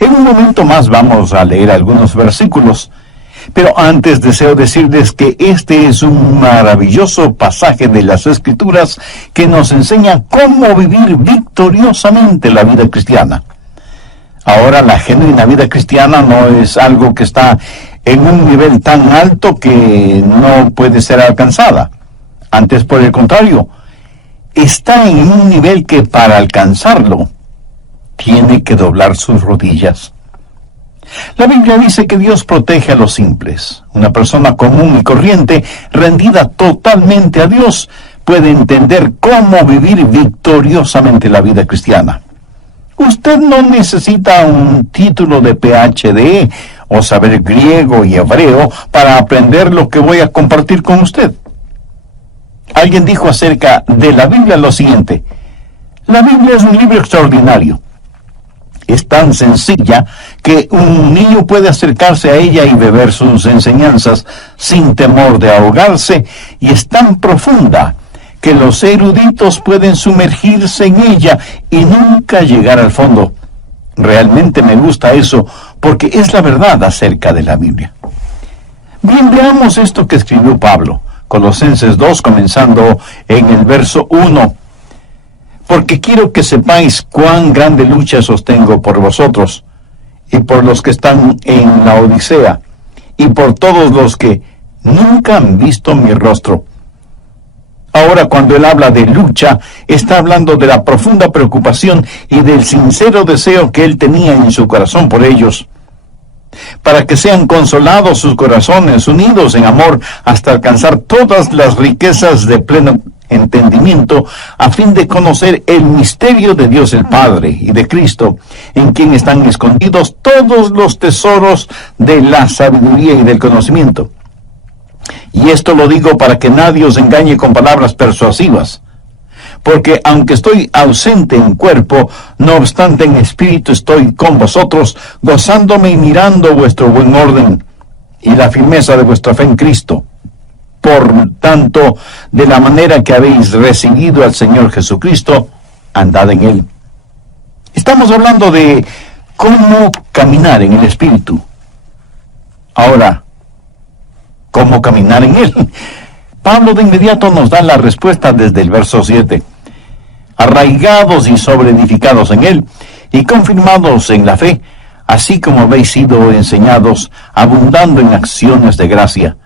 En un momento más vamos a leer algunos versículos, pero antes deseo decirles que este es un maravilloso pasaje de las Escrituras que nos enseña cómo vivir victoriosamente la vida cristiana. Ahora, la genuina vida cristiana no es algo que está en un nivel tan alto que no puede ser alcanzada. Antes, por el contrario, está en un nivel que para alcanzarlo tiene que doblar sus rodillas. La Biblia dice que Dios protege a los simples. Una persona común y corriente, rendida totalmente a Dios, puede entender cómo vivir victoriosamente la vida cristiana. Usted no necesita un título de PhD o saber griego y hebreo para aprender lo que voy a compartir con usted. Alguien dijo acerca de la Biblia lo siguiente: la Biblia es un libro extraordinario. Es tan sencilla que un niño puede acercarse a ella y beber sus enseñanzas sin temor de ahogarse, y es tan profunda que los eruditos pueden sumergirse en ella y nunca llegar al fondo. Realmente me gusta eso, porque es la verdad acerca de la Biblia. Bien, veamos esto que escribió Pablo, Colosenses 2, comenzando en el verso 1. Porque quiero que sepáis cuán grande lucha sostengo por vosotros, y por los que están en la Odisea, y por todos los que nunca han visto mi rostro. Ahora, cuando él habla de lucha, está hablando de la profunda preocupación y del sincero deseo que él tenía en su corazón por ellos, para que sean consolados sus corazones, unidos en amor, hasta alcanzar todas las riquezas de pleno entendimiento, a fin de conocer el misterio de Dios el Padre y de Cristo, en quien están escondidos todos los tesoros de la sabiduría y del conocimiento. Y esto lo digo para que nadie os engañe con palabras persuasivas, porque aunque estoy ausente en cuerpo, no obstante en espíritu estoy con vosotros, gozándome y mirando vuestro buen orden y la firmeza de vuestra fe en Cristo. Por tanto, de la manera que habéis recibido al Señor Jesucristo, andad en Él. Estamos hablando de cómo caminar en el Espíritu. Ahora, ¿cómo caminar en Él? Pablo de inmediato nos da la respuesta desde el verso 7. Arraigados y sobreedificados en Él, y confirmados en la fe, así como habéis sido enseñados, abundando en acciones de gracia.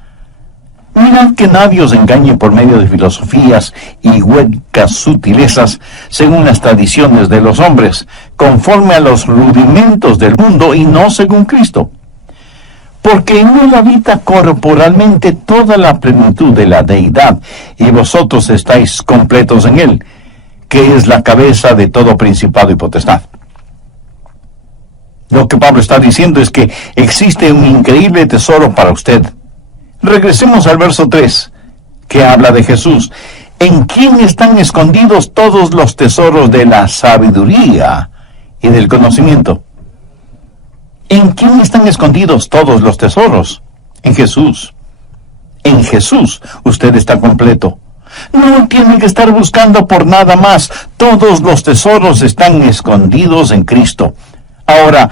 Mirad que nadie os engañe por medio de filosofías y huecas sutilezas, según las tradiciones de los hombres, conforme a los rudimentos del mundo y no según Cristo. Porque en él habita corporalmente toda la plenitud de la deidad, y vosotros estáis completos en él, que es la cabeza de todo principado y potestad. Lo que Pablo está diciendo es que existe un increíble tesoro para usted. Regresemos al verso 3, que habla de Jesús, en quien están escondidos todos los tesoros de la sabiduría y del conocimiento. ¿En quién están escondidos todos los tesoros? En Jesús. En Jesús usted está completo. No tiene que estar buscando por nada más. Todos los tesoros están escondidos en Cristo. Ahora,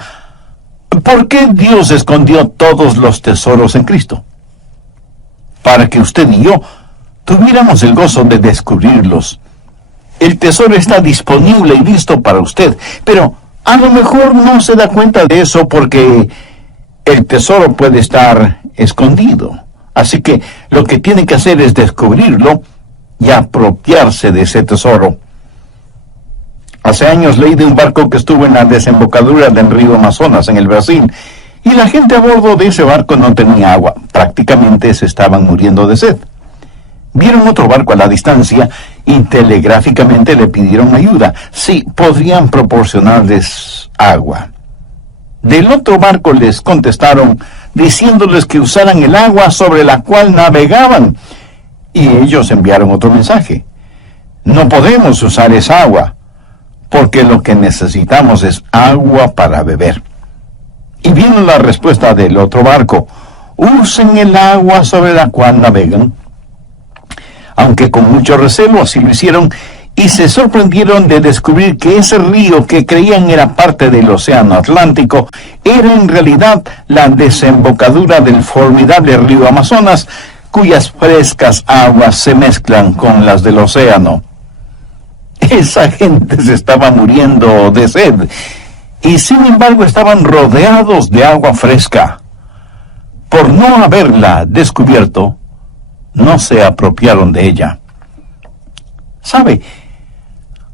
¿por qué Dios escondió todos los tesoros en Cristo? Para que usted y yo tuviéramos el gozo de descubrirlos. El tesoro está disponible y listo para usted, pero a lo mejor no se da cuenta de eso porque el tesoro puede estar escondido. Así que lo que tiene que hacer es descubrirlo y apropiarse de ese tesoro. Hace años leí de un barco que estuvo en la desembocadura del río Amazonas, en el Brasil, y la gente a bordo de ese barco no tenía agua. Prácticamente se estaban muriendo de sed. Vieron otro barco a la distancia y telegráficamente le pidieron ayuda. Sí, podrían proporcionarles agua. Del otro barco les contestaron diciéndoles que usaran el agua sobre la cual navegaban. Y ellos enviaron otro mensaje. No podemos usar esa agua, porque lo que necesitamos es agua para beber. Y vino la respuesta del otro barco: usen el agua sobre la cual navegan. Aunque con mucho recelo así lo hicieron, y se sorprendieron de descubrir que ese río que creían era parte del Océano Atlántico era en realidad la desembocadura del formidable río Amazonas, cuyas frescas aguas se mezclan con las del océano. Esa gente se estaba muriendo de sed, y sin embargo estaban rodeados de agua fresca. Por no haberla descubierto, no se apropiaron de ella. ¿Sabe?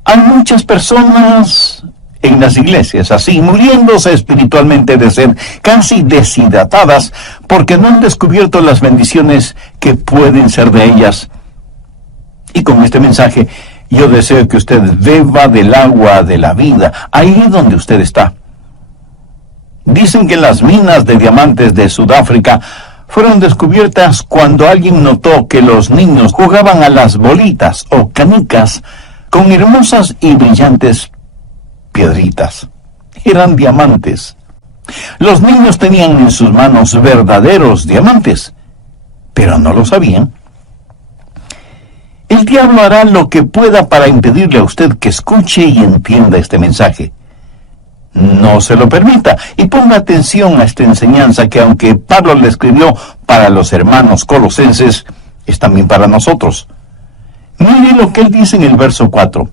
Hay muchas personas en las iglesias así, muriéndose espiritualmente de sed, casi deshidratadas, porque no han descubierto las bendiciones que pueden ser de ellas. Y con este mensaje, yo deseo que usted beba del agua de la vida, ahí donde usted está. Dicen que las minas de diamantes de Sudáfrica fueron descubiertas cuando alguien notó que los niños jugaban a las bolitas o canicas con hermosas y brillantes piedritas. Eran diamantes. Los niños tenían en sus manos verdaderos diamantes, pero no lo sabían. El diablo hará lo que pueda para impedirle a usted que escuche y entienda este mensaje. No se lo permita y ponga atención a esta enseñanza que, aunque Pablo le escribió para los hermanos colosenses, es también para nosotros. Mire lo que él dice en el verso 4.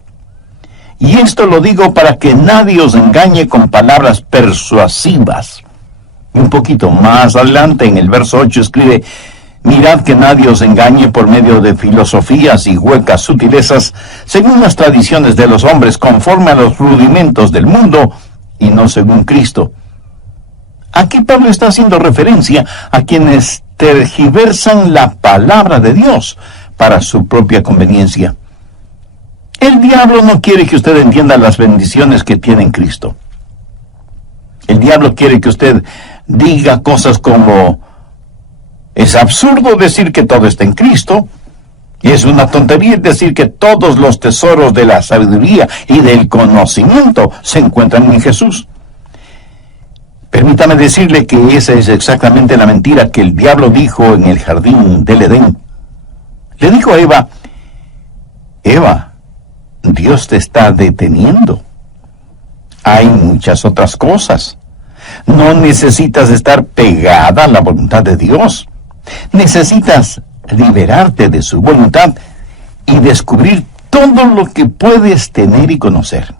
Y esto lo digo para que nadie os engañe con palabras persuasivas. Y un poquito más adelante, en el verso 8, escribe: mirad que nadie os engañe por medio de filosofías y huecas sutilezas, según las tradiciones de los hombres, conforme a los rudimentos del mundo, y no según Cristo. Aquí Pablo está haciendo referencia a quienes tergiversan la palabra de Dios para su propia conveniencia. El diablo no quiere que usted entienda las bendiciones que tiene en Cristo. El diablo quiere que usted diga cosas como: es absurdo decir que todo está en Cristo, y es una tontería decir que todos los tesoros de la sabiduría y del conocimiento se encuentran en Jesús. Permítame decirle que esa es exactamente la mentira que el diablo dijo en el jardín del Edén. Le dijo a Eva: Eva, Dios te está deteniendo. Hay muchas otras cosas. No necesitas estar pegada a la voluntad de Dios. Necesitas liberarte de su voluntad y descubrir todo lo que puedes tener y conocer.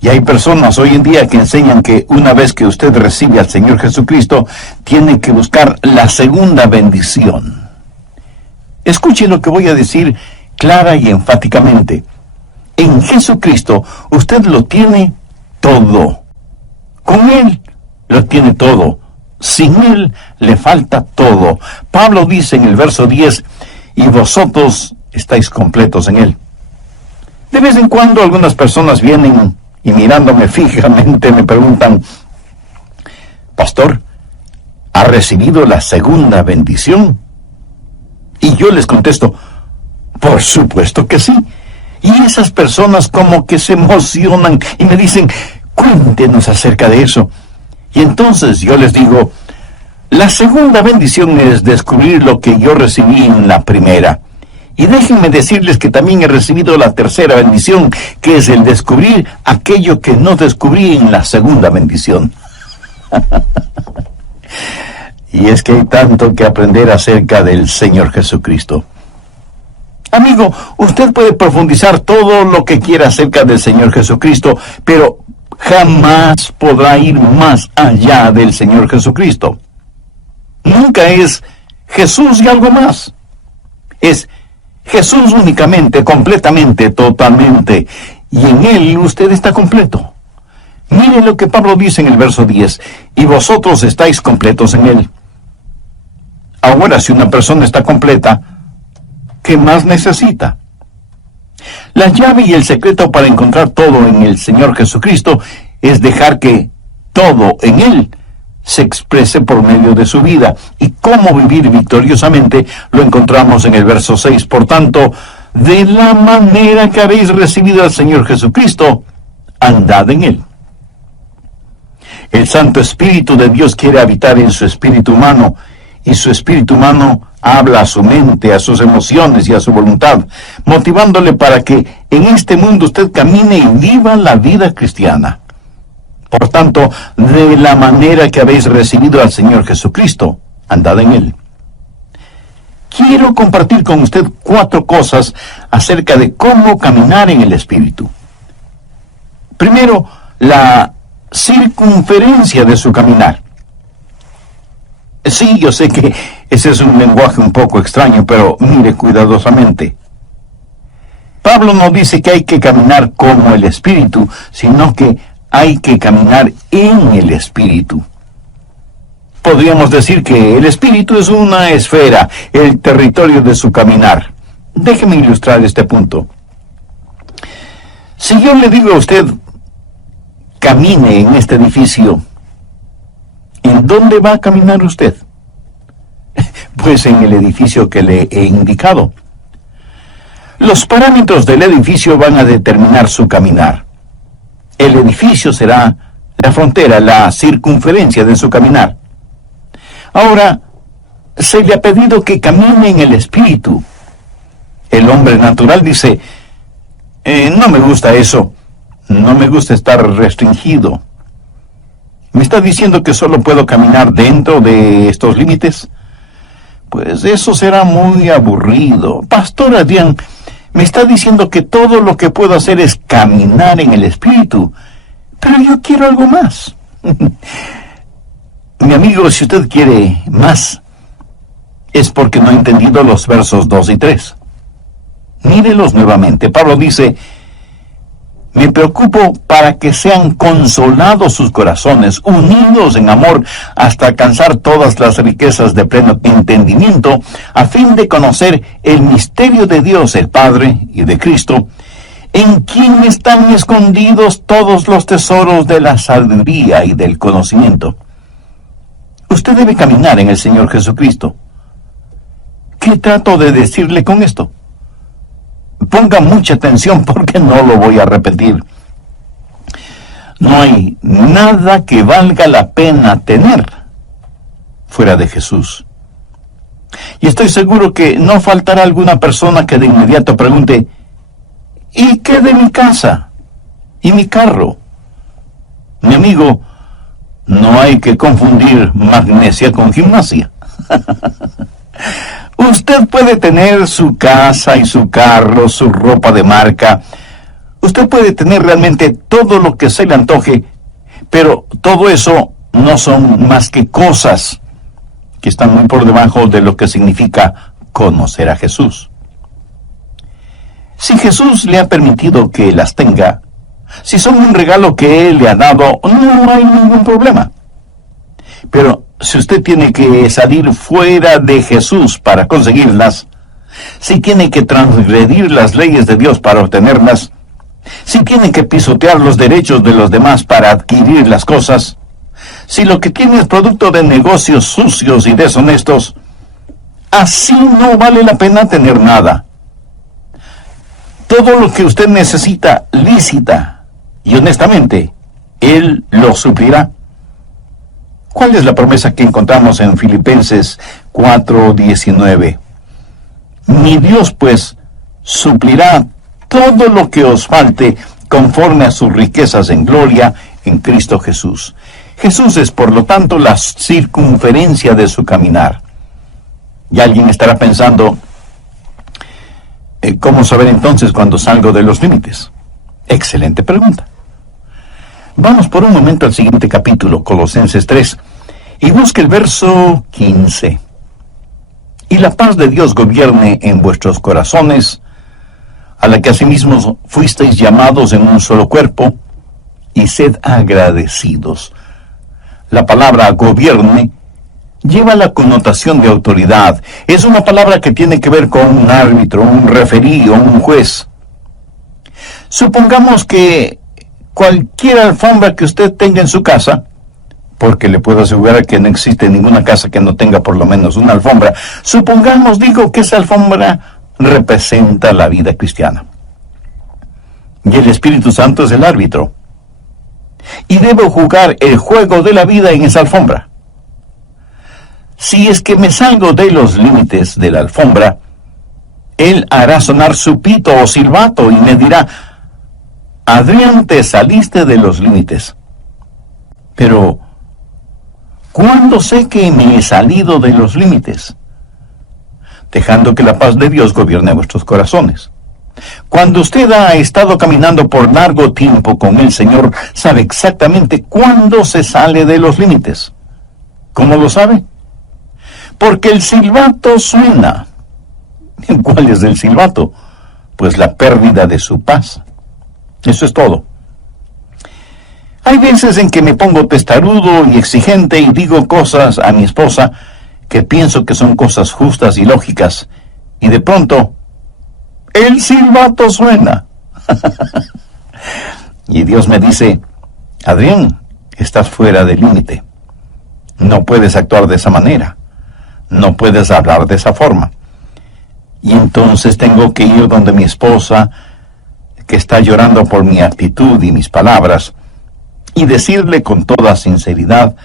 Y hay personas hoy en día que enseñan que una vez que usted recibe al Señor Jesucristo, tiene que buscar la segunda bendición. Escuche lo que voy a decir clara y enfáticamente. En Jesucristo usted lo tiene todo. Con Él lo tiene todo. Sin Él le falta todo. Pablo dice en el verso 10, y vosotros estáis completos en Él. De vez en cuando algunas personas vienen y mirándome fijamente me preguntan: Pastor, ¿ha recibido la segunda bendición? Y yo les contesto: por supuesto que sí. Y esas personas como que se emocionan y me dicen: cuéntenos acerca de eso. Y entonces yo les digo: la segunda bendición es descubrir lo que yo recibí en la primera. Y déjenme decirles que también he recibido la tercera bendición, que es el descubrir aquello que no descubrí en la segunda bendición. Y es que hay tanto que aprender acerca del Señor Jesucristo. Amigo, usted puede profundizar todo lo que quiera acerca del Señor Jesucristo, pero jamás podrá ir más allá del Señor Jesucristo. Nunca es Jesús y algo más. Es Jesús únicamente, completamente, totalmente. Y en Él usted está completo. Miren lo que Pablo dice en el verso 10. Y vosotros estáis completos en Él. Ahora, si una persona está completa, ¿qué más necesita? La llave y el secreto para encontrar todo en el Señor Jesucristo es dejar que todo en Él se exprese por medio de su vida. Y cómo vivir victoriosamente lo encontramos en el verso 6. Por tanto, de la manera que habéis recibido al Señor Jesucristo, andad en Él. El Santo Espíritu de Dios quiere habitar en su espíritu humano, y su espíritu humano habla a su mente, a sus emociones y a su voluntad, motivándole para que en este mundo usted camine y viva la vida cristiana. Por tanto, de la manera que habéis recibido al Señor Jesucristo, andad en Él. Quiero compartir con usted 4 cosas acerca de cómo caminar en el Espíritu. Primero, la circunferencia de su caminar. Sí, yo sé que ese es un lenguaje un poco extraño, pero mire cuidadosamente. Pablo no dice que hay que caminar como el Espíritu, sino que hay que caminar en el Espíritu. Podríamos decir que el Espíritu es una esfera, el territorio de su caminar. Déjeme ilustrar este punto. Si yo le digo a usted, camine en este edificio, ¿en dónde va a caminar usted? Pues en el edificio que le he indicado. Los parámetros del edificio van a determinar su caminar. El edificio será la frontera, la circunferencia de su caminar. Ahora, se le ha pedido que camine en el Espíritu. El hombre natural dice, no me gusta eso, no me gusta estar restringido. ¿Me está diciendo que solo puedo caminar dentro de estos límites? Pues eso será muy aburrido. Pastor Adrián, me está diciendo que todo lo que puedo hacer es caminar en el Espíritu, pero yo quiero algo más. Mi amigo, si usted quiere más, es porque no ha entendido los versos 2 y 3. Mírelos nuevamente. Pablo dice, me preocupo para que sean consolados sus corazones, unidos en amor, hasta alcanzar todas las riquezas de pleno entendimiento, a fin de conocer el misterio de Dios, el Padre, y de Cristo, en quien están escondidos todos los tesoros de la sabiduría y del conocimiento. Usted debe caminar en el Señor Jesucristo. ¿Qué trato de decirle con esto? Ponga mucha atención porque no lo voy a repetir. No hay nada que valga la pena tener fuera de Jesús. Y estoy seguro que no faltará alguna persona que de inmediato pregunte, ¿y qué de mi casa? ¿Y mi carro? Mi amigo, no hay que confundir magnesia con gimnasia. Usted puede tener su casa y su carro, su ropa de marca. Usted puede tener realmente todo lo que se le antoje, pero todo eso no son más que cosas que están muy por debajo de lo que significa conocer a Jesús. Si Jesús le ha permitido que las tenga, si son un regalo que Él le ha dado, no hay ningún problema. Pero si usted tiene que salir fuera de Jesús para conseguirlas, si tiene que transgredir las leyes de Dios para obtenerlas, si tiene que pisotear los derechos de los demás para adquirir las cosas, si lo que tiene es producto de negocios sucios y deshonestos, así no vale la pena tener nada. Todo lo que usted necesita lícita y honestamente, Él lo suplirá. ¿Cuál es la promesa que encontramos en Filipenses 4:19? Mi Dios, pues, suplirá todo lo que os falte conforme a sus riquezas en gloria en Cristo Jesús. Jesús es, por lo tanto, la circunferencia de su caminar. Y alguien estará pensando, ¿cómo saber entonces cuando salgo de los límites? Excelente pregunta. Vamos por un momento al siguiente capítulo, Colosenses 3, y busque el verso 15. Y la paz de Dios gobierne en vuestros corazones, a la que asimismo fuisteis llamados en un solo cuerpo, y sed agradecidos. La palabra gobierne lleva la connotación de autoridad. Es una palabra que tiene que ver con un árbitro, un referí o un juez. Supongamos que cualquier alfombra que usted tenga en su casa, porque le puedo asegurar que no existe ninguna casa que no tenga por lo menos una alfombra, supongamos, digo, que esa alfombra representa la vida cristiana. Y el Espíritu Santo es el árbitro. Y debo jugar el juego de la vida en esa alfombra. Si es que me salgo de los límites de la alfombra, Él hará sonar su pito o silbato y me dirá: Adrián, te saliste de los límites. Pero, ¿cuándo sé que me he salido de los límites? Dejando que la paz de Dios gobierne vuestros corazones. Cuando usted ha estado caminando por largo tiempo con el Señor, sabe exactamente cuándo se sale de los límites. ¿Cómo lo sabe? Porque el silbato suena. ¿Cuál es el silbato? Pues la pérdida de su paz. Eso es todo. Hay veces en que me pongo testarudo y exigente y digo cosas a mi esposa que pienso que son cosas justas y lógicas, y de pronto el silbato suena. Y Dios me dice: Adrián, estás fuera del límite. No puedes actuar de esa manera. No puedes hablar de esa forma. Y entonces tengo que ir donde mi esposa, que está llorando por mi actitud y mis palabras, y decirle con toda sinceridad: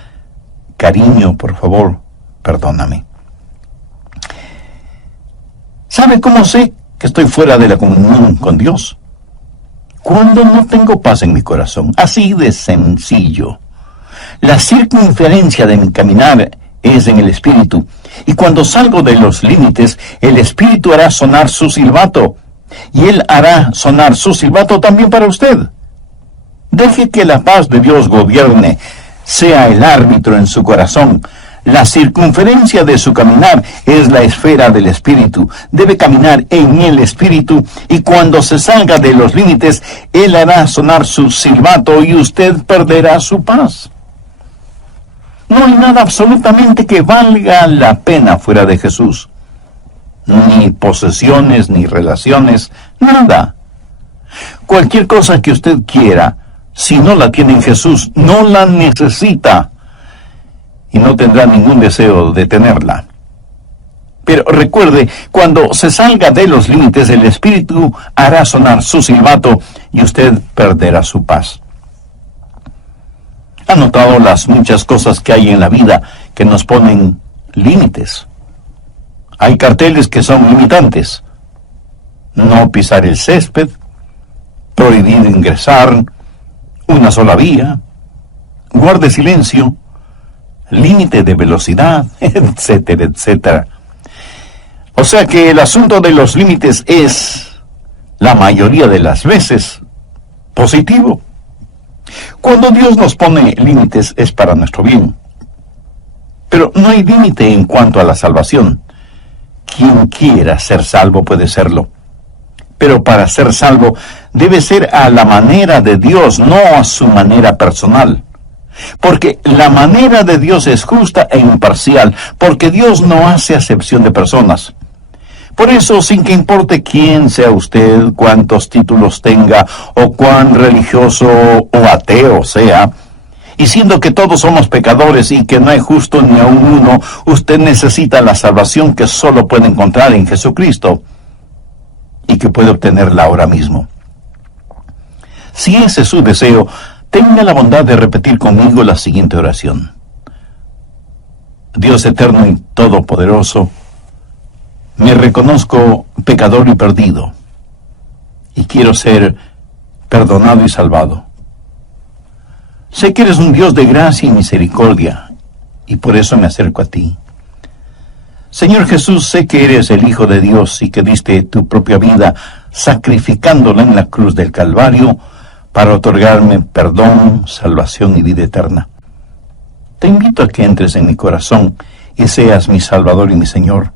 cariño, por favor, perdóname. ¿Sabe cómo sé que estoy fuera de la comunión con Dios? Cuando no tengo paz en mi corazón. Así de sencillo. La circunferencia de mi caminar es en el Espíritu, y cuando salgo de los límites, el Espíritu hará sonar su silbato, y Él hará sonar su silbato también para usted. Deje que la paz de Dios gobierne, sea el árbitro en su corazón. La circunferencia de su caminar es la esfera del Espíritu. Debe caminar en el Espíritu, y cuando se salga de los límites, Él hará sonar su silbato y usted perderá su paz. No hay nada absolutamente que valga la pena fuera de Jesús. Ni posesiones, ni relaciones, nada. Cualquier cosa que usted quiera, si no la tiene en Jesús, no la necesita, y no tendrá ningún deseo de tenerla. Pero recuerde, cuando se salga de los límites, el Espíritu hará sonar su silbato y usted perderá su paz. ¿Ha notado las muchas cosas que hay en la vida que nos ponen límites? Hay carteles que son limitantes. No pisar el césped, prohibido ingresar, una sola vía, guarde silencio, límite de velocidad, etcétera, etcétera. O sea que el asunto de los límites es, la mayoría de las veces, positivo. Cuando Dios nos pone límites es para nuestro bien. Pero no hay límite en cuanto a la salvación. Quien quiera ser salvo puede serlo. Pero para ser salvo debe ser a la manera de Dios, no a su manera personal. Porque la manera de Dios es justa e imparcial, porque Dios no hace acepción de personas. Por eso, sin que importe quién sea usted, cuántos títulos tenga, o cuán religioso o ateo sea, y siendo que todos somos pecadores y que no hay justo ni aun uno, usted necesita la salvación que solo puede encontrar en Jesucristo, y que puede obtenerla ahora mismo. Si ese es su deseo, tenga la bondad de repetir conmigo la siguiente oración. Dios eterno y todopoderoso, me reconozco pecador y perdido, y quiero ser perdonado y salvado. Sé que eres un Dios de gracia y misericordia, y por eso me acerco a ti. Señor Jesús, sé que eres el Hijo de Dios y que diste tu propia vida sacrificándola en la cruz del Calvario para otorgarme perdón, salvación y vida eterna. Te invito a que entres en mi corazón y seas mi Salvador y mi Señor.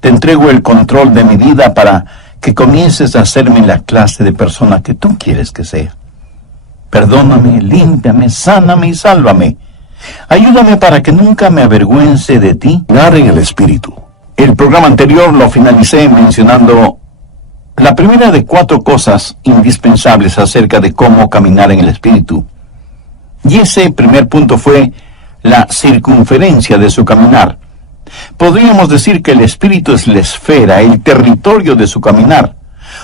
Te entrego el control de mi vida para que comiences a hacerme la clase de persona que tú quieres que sea. Perdóname, límpiame, sáname y sálvame. Ayúdame para que nunca me avergüence de ti. Dar en el Espíritu. El programa anterior lo finalicé mencionando la primera de 4 cosas indispensables acerca de cómo caminar en el Espíritu. Y ese primer punto fue la circunferencia de su caminar. Podríamos decir que el Espíritu es la esfera, el territorio de su caminar.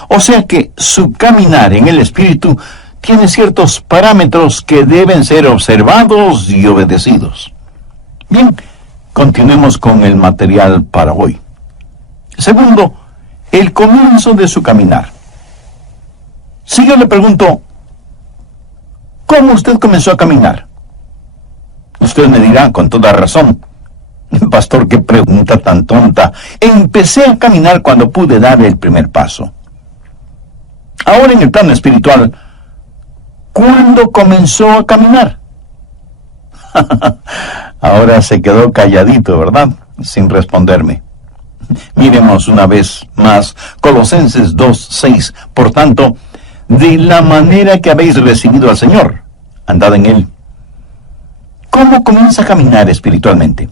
O sea que su caminar en el Espíritu tiene ciertos parámetros que deben ser observados y obedecidos. Bien, Continuemos con el material para hoy. Segundo, el comienzo de su caminar. Si yo le pregunto, ¿cómo usted comenzó a caminar? Usted me dirá con toda razón, pastor, qué pregunta tan tonta. Empecé a caminar cuando pude dar el primer paso. Ahora en el plano espiritual, ¿cuándo comenzó a caminar? Ahora se quedó calladito, ¿verdad? Sin responderme. Miremos una vez más Colosenses 2:6. Por tanto, de la manera que habéis recibido al Señor, andad en Él. ¿Cómo comienza a caminar espiritualmente?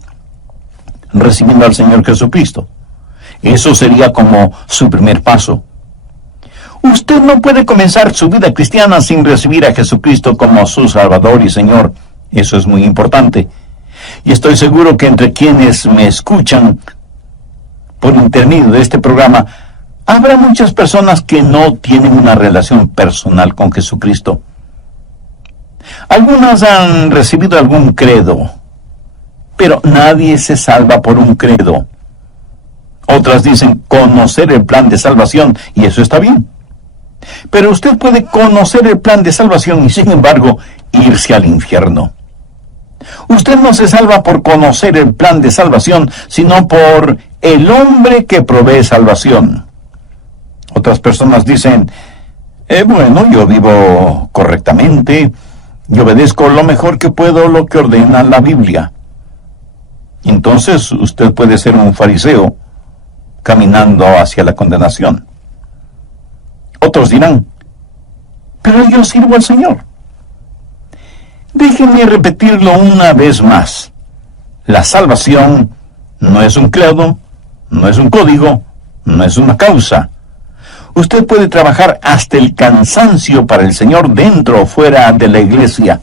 Recibiendo al Señor Jesucristo. Eso sería como su primer paso. Usted no puede comenzar su vida cristiana sin recibir a Jesucristo como su Salvador y Señor. Eso es muy importante. Y estoy seguro que entre quienes me escuchan por intermedio de este programa, habrá muchas personas que no tienen una relación personal con Jesucristo. Algunas han recibido algún credo, pero nadie se salva por un credo. Otras dicen conocer el plan de salvación, y eso está bien. Pero usted puede conocer el plan de salvación y, sin embargo, irse al infierno. Usted no se salva por conocer el plan de salvación, sino por el hombre que provee salvación. Otras personas dicen, bueno, yo vivo correctamente, y obedezco lo mejor que puedo lo que ordena la Biblia. Entonces usted puede ser un fariseo caminando hacia la condenación. Otros dirán, pero yo sirvo al Señor. Déjenme repetirlo una vez más. La salvación no es un credo, no es un código, no es una causa. Usted puede trabajar hasta el cansancio para el Señor dentro o fuera de la iglesia.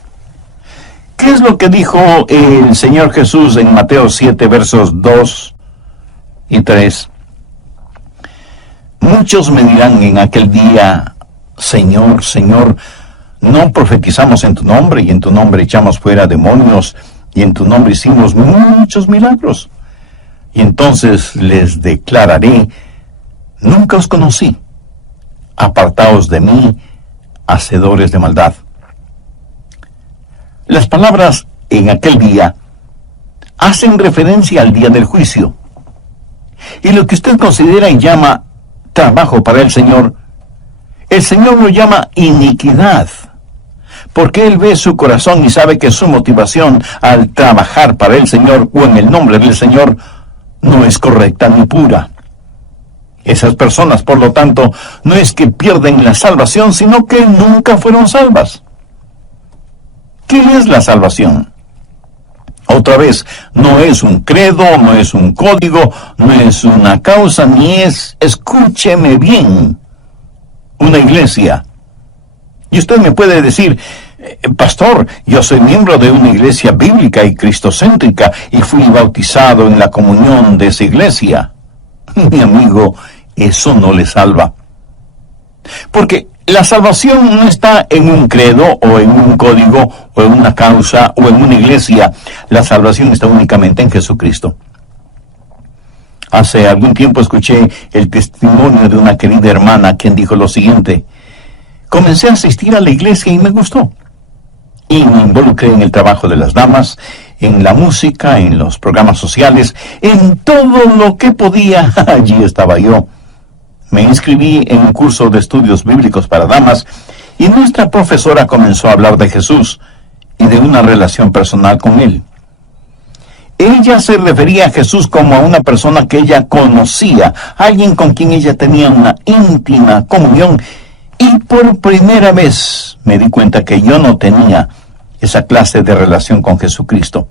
¿Qué es lo que dijo el Señor Jesús en Mateo 7, versos 2 y 3? Muchos me dirán en aquel día, Señor, Señor, ¿no profetizamos en tu nombre, y en tu nombre echamos fuera demonios, y en tu nombre hicimos muchos milagros? Y entonces les declararé, nunca os conocí, apartaos de mí, hacedores de maldad. Las palabras en aquel día hacen referencia al día del juicio. Y lo que usted considera y llama trabajo para el Señor lo llama iniquidad, porque Él ve su corazón y sabe que su motivación al trabajar para el Señor o en el nombre del Señor no es correcta ni pura. Esas personas, por lo tanto, no es que pierden la salvación, sino que nunca fueron salvas. ¿Qué es la salvación? Otra vez, no es un credo, no es un código, no es una causa, ni es, escúcheme bien, una iglesia. Y usted me puede decir, pastor, yo soy miembro de una iglesia bíblica y cristocéntrica y fui bautizado en la comunión de esa iglesia. Mi amigo, eso no le salva. Porque la salvación no está en un credo o en un código o en una causa o en una iglesia. La salvación está únicamente en Jesucristo. Hace algún tiempo escuché el testimonio de una querida hermana quien dijo lo siguiente: comencé a asistir a la iglesia y me gustó. Y me involucré en el trabajo de las damas, en la música, en los programas sociales, en todo lo que podía. Allí estaba yo. Me inscribí en un curso de estudios bíblicos para damas y nuestra profesora comenzó a hablar de Jesús y de una relación personal con Él. Ella se refería a Jesús como a una persona que ella conocía, alguien con quien ella tenía una íntima comunión, y por primera vez me di cuenta que yo no tenía esa clase de relación con Jesucristo.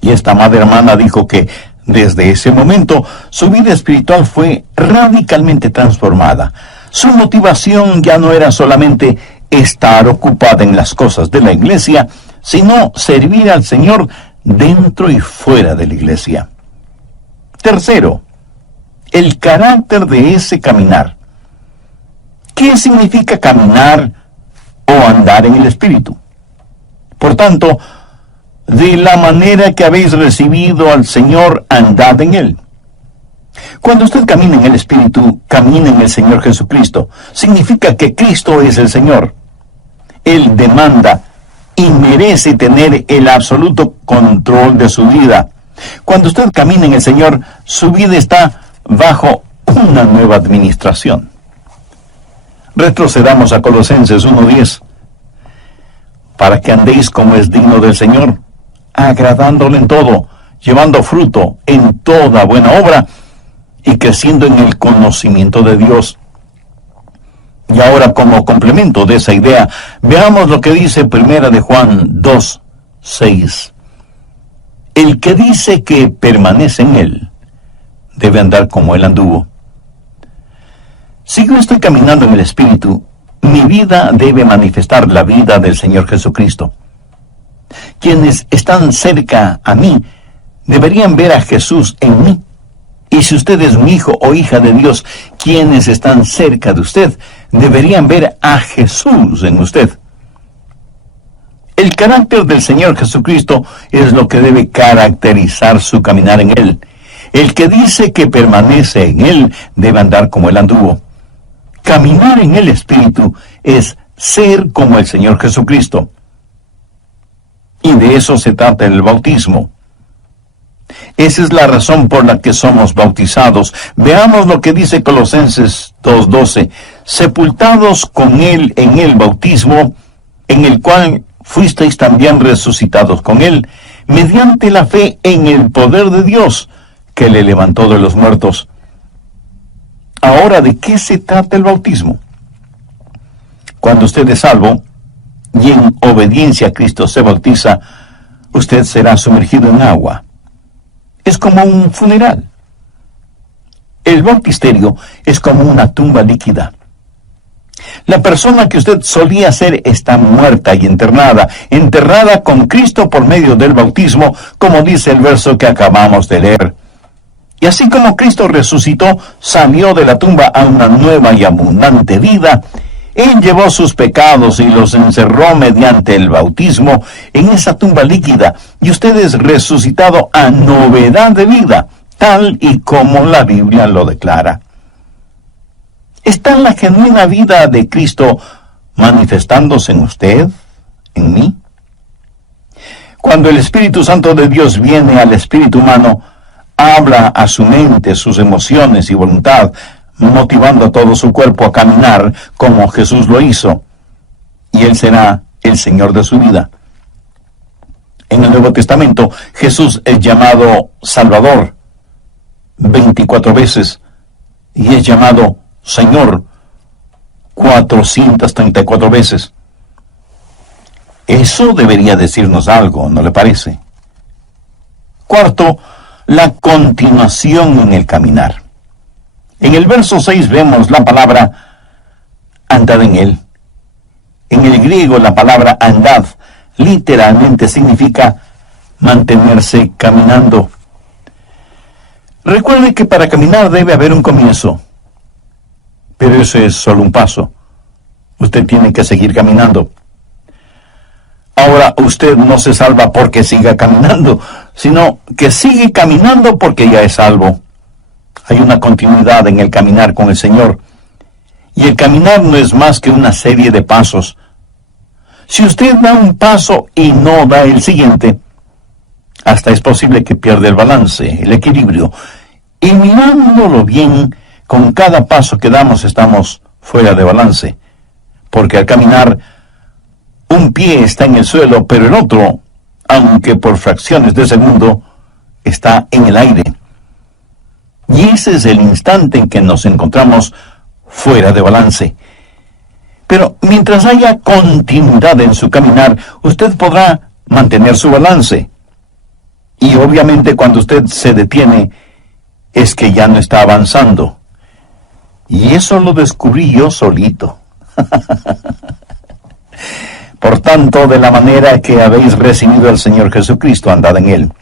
Y esta madre hermana dijo que desde ese momento su vida espiritual fue radicalmente transformada. Su motivación ya no era solamente estar ocupada en las cosas de la iglesia, sino servir al Señor dentro y fuera de la iglesia. Tercero, el carácter de ese caminar. ¿Qué significa caminar o andar en el Espíritu? Por tanto, de la manera que habéis recibido al Señor, andad en Él. Cuando usted camina en el Espíritu, camina en el Señor Jesucristo. Significa que Cristo es el Señor. Él demanda y merece tener el absoluto control de su vida. Cuando usted camina en el Señor, su vida está bajo una nueva administración. Retrocedamos a Colosenses 1:10. Para que andéis como es digno del Señor, agradándole en todo, llevando fruto en toda buena obra y creciendo en el conocimiento de Dios. Y ahora, como complemento de esa idea, veamos lo que dice 1 de Juan 2:6. El que dice que permanece en Él, debe andar como Él anduvo. Si yo estoy caminando en el Espíritu, mi vida debe manifestar la vida del Señor Jesucristo. Quienes están cerca a mí deberían ver a Jesús en mí. Y si usted es un hijo o hija de Dios, quienes están cerca de usted deberían ver a Jesús en usted. El carácter del Señor Jesucristo es lo que debe caracterizar su caminar en Él. El que dice que permanece en Él debe andar como Él anduvo. Caminar en el Espíritu es ser como el Señor Jesucristo. Y de eso se trata el bautismo. Esa es la razón por la que somos bautizados. Veamos lo que dice Colosenses 2:12. Sepultados con Él en el bautismo, en el cual fuisteis también resucitados con Él, mediante la fe en el poder de Dios, que le levantó de los muertos. Ahora, ¿de qué se trata el bautismo? Cuando usted es salvo y en obediencia a Cristo se bautiza, usted será sumergido en agua. Es como un funeral. El bautisterio es como una tumba líquida. La persona que usted solía ser está muerta y enterrada con Cristo por medio del bautismo, como dice el verso que acabamos de leer. Y así como Cristo resucitó, salió de la tumba a una nueva y abundante vida, Él llevó sus pecados y los encerró mediante el bautismo en esa tumba líquida, y usted es resucitado a novedad de vida, tal y como la Biblia lo declara. ¿Está la genuina vida de Cristo manifestándose en usted, en mí? Cuando el Espíritu Santo de Dios viene al espíritu humano, habla a su mente, sus emociones y voluntad, motivando a todo su cuerpo a caminar como Jesús lo hizo, y Él será el Señor de su vida. En el Nuevo Testamento, Jesús es llamado Salvador 24 veces, y es llamado Señor 434 veces. Eso debería decirnos algo, ¿no le parece? Cuarto, la continuación en el caminar. En el verso 6 vemos la palabra andad en Él. En el griego la palabra andad literalmente significa mantenerse caminando. Recuerde que para caminar debe haber un comienzo, pero eso es solo un paso. Usted tiene que seguir caminando. Ahora, usted no se salva porque siga caminando, sino que sigue caminando porque ya es salvo. Hay una continuidad en el caminar con el Señor. Y el caminar no es más que una serie de pasos. Si usted da un paso y no da el siguiente, hasta es posible que pierda el balance, el equilibrio. Y mirándolo bien, con cada paso que damos estamos fuera de balance. Porque al caminar, un pie está en el suelo, pero el otro, aunque por fracciones de segundo, está en el aire. Y ese es el instante en que nos encontramos fuera de balance. Pero mientras haya continuidad en su caminar, usted podrá mantener su balance. Y obviamente cuando usted se detiene, es que ya no está avanzando. Y eso lo descubrí yo solito. Por tanto, de la manera que habéis recibido al Señor Jesucristo, andad en Él.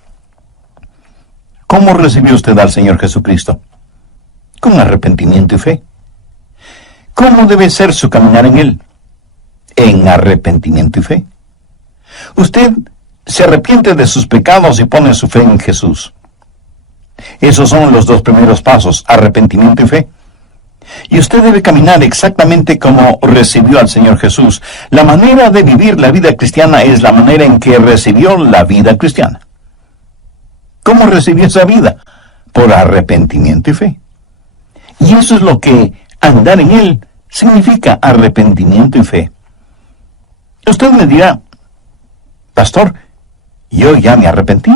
¿Cómo recibió usted al Señor Jesucristo? Con arrepentimiento y fe. ¿Cómo debe ser su caminar en Él? En arrepentimiento y fe. Usted se arrepiente de sus pecados y pone su fe en Jesús. Esos son los dos primeros pasos, arrepentimiento y fe. Y usted debe caminar exactamente como recibió al Señor Jesús. La manera de vivir la vida cristiana es la manera en que recibió la vida cristiana. ¿Cómo recibió esa vida? Por arrepentimiento y fe. Y eso es lo que andar en Él significa, arrepentimiento y fe. Usted me dirá, pastor, yo ya me arrepentí.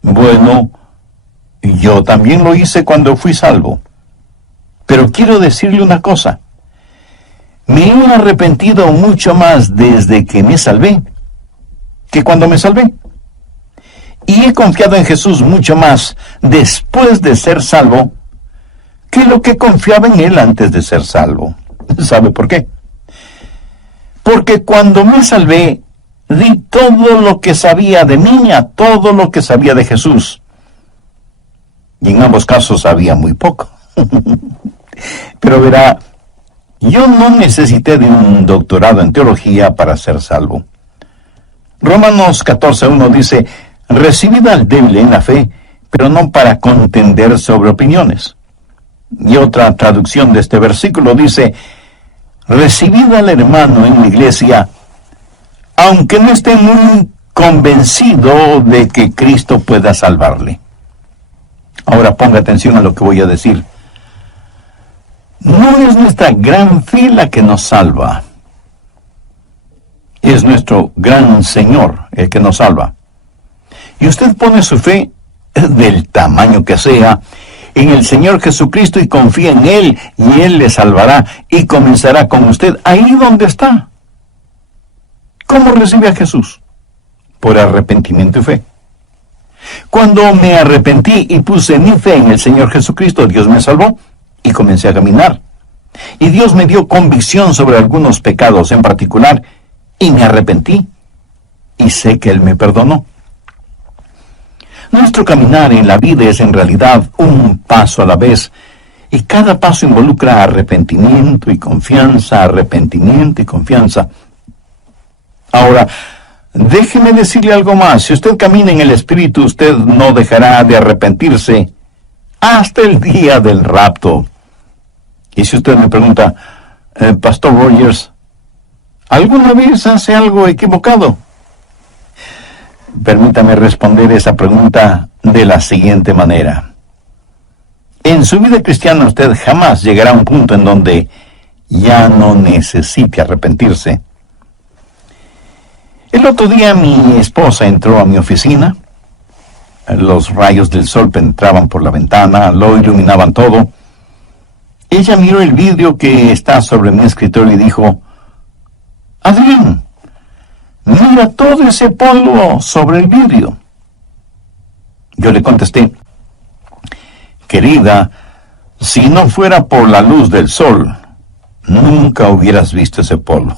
Bueno, yo también lo hice cuando fui salvo. Pero quiero decirle una cosa. Me he arrepentido mucho más desde que me salvé que cuando me salvé. Y he confiado en Jesús mucho más después de ser salvo que lo que confiaba en Él antes de ser salvo. ¿Sabe por qué? Porque cuando me salvé, di todo lo que sabía de mí a todo lo que sabía de Jesús. Y en ambos casos sabía muy poco. Pero verá, yo no necesité de un doctorado en teología para ser salvo. Romanos 14:1 dice, recibid al débil en la fe, pero no para contender sobre opiniones. Y otra traducción de este versículo dice, recibid al hermano en la iglesia, aunque no esté muy convencido de que Cristo pueda salvarle. Ahora ponga atención a lo que voy a decir. No es nuestra gran fe la que nos salva. Es nuestro gran Señor el que nos salva. Y usted pone su fe, del tamaño que sea, en el Señor Jesucristo y confía en Él, y Él le salvará y comenzará con usted ahí donde está. ¿Cómo recibe a Jesús? Por arrepentimiento y fe. Cuando me arrepentí y puse mi fe en el Señor Jesucristo, Dios me salvó y comencé a caminar. Y Dios me dio convicción sobre algunos pecados en particular y me arrepentí. Y sé que Él me perdonó. Nuestro caminar en la vida es en realidad un paso a la vez. Y cada paso involucra arrepentimiento y confianza, arrepentimiento y confianza. Ahora, déjeme decirle algo más. Si usted camina en el Espíritu, usted no dejará de arrepentirse hasta el día del rapto. Y si usted me pregunta, Pastor Rogers, ¿alguna vez hace algo equivocado? Permítame responder esa pregunta de la siguiente manera. En su vida cristiana usted jamás llegará a un punto en donde ya no necesite arrepentirse. El otro día mi esposa entró a mi oficina. Los rayos del sol penetraban por la ventana, lo iluminaban todo. Ella miró el vidrio que está sobre mi escritorio y dijo, Adrián, mira todo ese polvo sobre el vidrio. Yo le contesté, querida, si no fuera por la luz del sol, nunca hubieras visto ese polvo.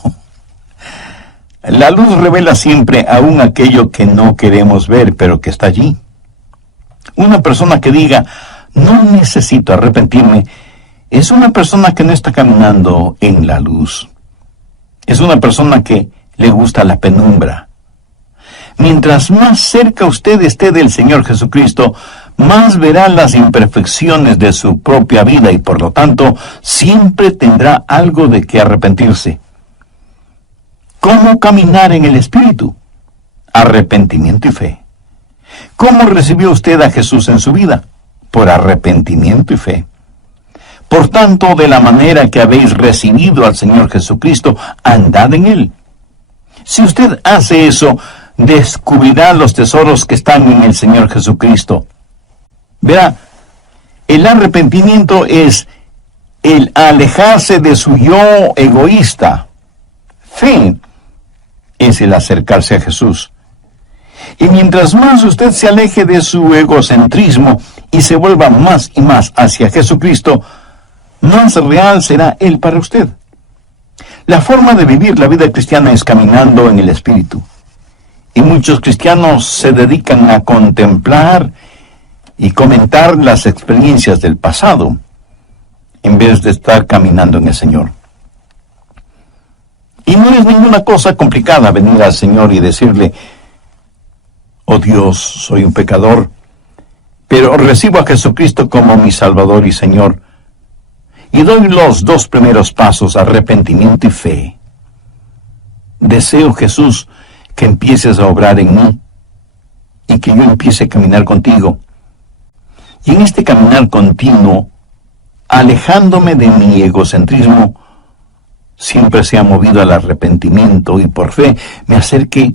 La luz revela siempre aún aquello que no queremos ver, pero que está allí. Una persona que diga, no necesito arrepentirme, es una persona que no está caminando en la luz. Es una persona que le gusta la penumbra. Mientras más cerca usted esté del Señor Jesucristo, más verá las imperfecciones de su propia vida y por lo tanto siempre tendrá algo de que arrepentirse. ¿Cómo caminar en el Espíritu? Arrepentimiento y fe. ¿Cómo recibió usted a Jesús en su vida? Por arrepentimiento y fe. Por tanto, de la manera que habéis recibido al Señor Jesucristo, andad en Él. Si usted hace eso, descubrirá los tesoros que están en el Señor Jesucristo. Verá, el arrepentimiento es el alejarse de su yo egoísta. Fe es el acercarse a Jesús. Y mientras más usted se aleje de su egocentrismo y se vuelva más y más hacia Jesucristo, más real será Él para usted. La forma de vivir la vida cristiana es caminando en el Espíritu. Y muchos cristianos se dedican a contemplar y comentar las experiencias del pasado, en vez de estar caminando en el Señor. Y no es ninguna cosa complicada venir al Señor y decirle, Oh Dios, soy un pecador, pero recibo a Jesucristo como mi Salvador y Señor, y doy los 2 primeros pasos, arrepentimiento y fe. Deseo, Jesús, que empieces a obrar en mí, y que yo empiece a caminar contigo. Y en este caminar continuo, alejándome de mi egocentrismo, siempre sea movido al arrepentimiento y por fe me acerque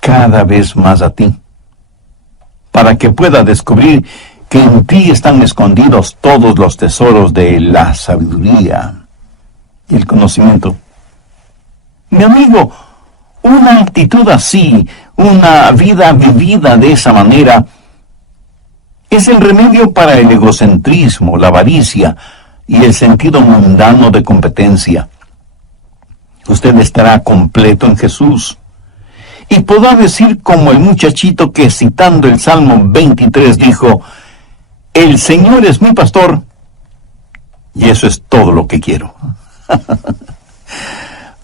cada vez más a ti, para que pueda descubrir que en ti están escondidos todos los tesoros de la sabiduría y el conocimiento. Mi amigo, una actitud así, una vida vivida de esa manera, es el remedio para el egocentrismo, la avaricia y el sentido mundano de competencia. Usted estará completo en Jesús y podrá decir como el muchachito que, citando el Salmo 23, dijo: el Señor es mi pastor y eso es todo lo que quiero.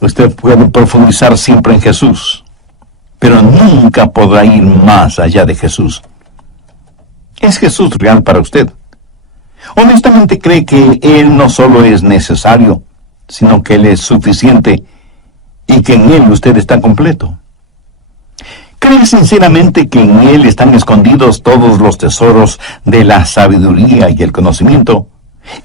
Usted puede profundizar siempre en Jesús, pero nunca podrá ir más allá de Jesús. ¿Es Jesús real para usted? Honestamente cree que Él no solo es necesario, sino que Él es suficiente y que en Él usted está completo. ¿Cree sinceramente que en Él están escondidos todos los tesoros de la sabiduría y el conocimiento?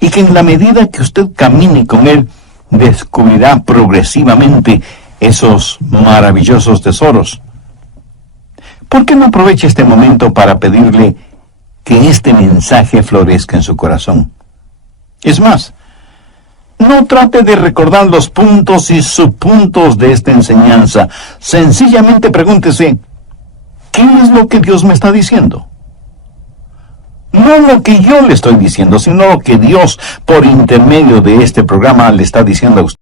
Y que en la medida que usted camine con Él, descubrirá progresivamente esos maravillosos tesoros. ¿Por qué no aprovecha este momento para pedirle que este mensaje florezca en su corazón? Es más, no trate de recordar los puntos y subpuntos de esta enseñanza. Sencillamente pregúntese: ¿qué es lo que Dios me está diciendo? No lo que yo le estoy diciendo, sino lo que Dios, por intermedio de este programa, le está diciendo a usted.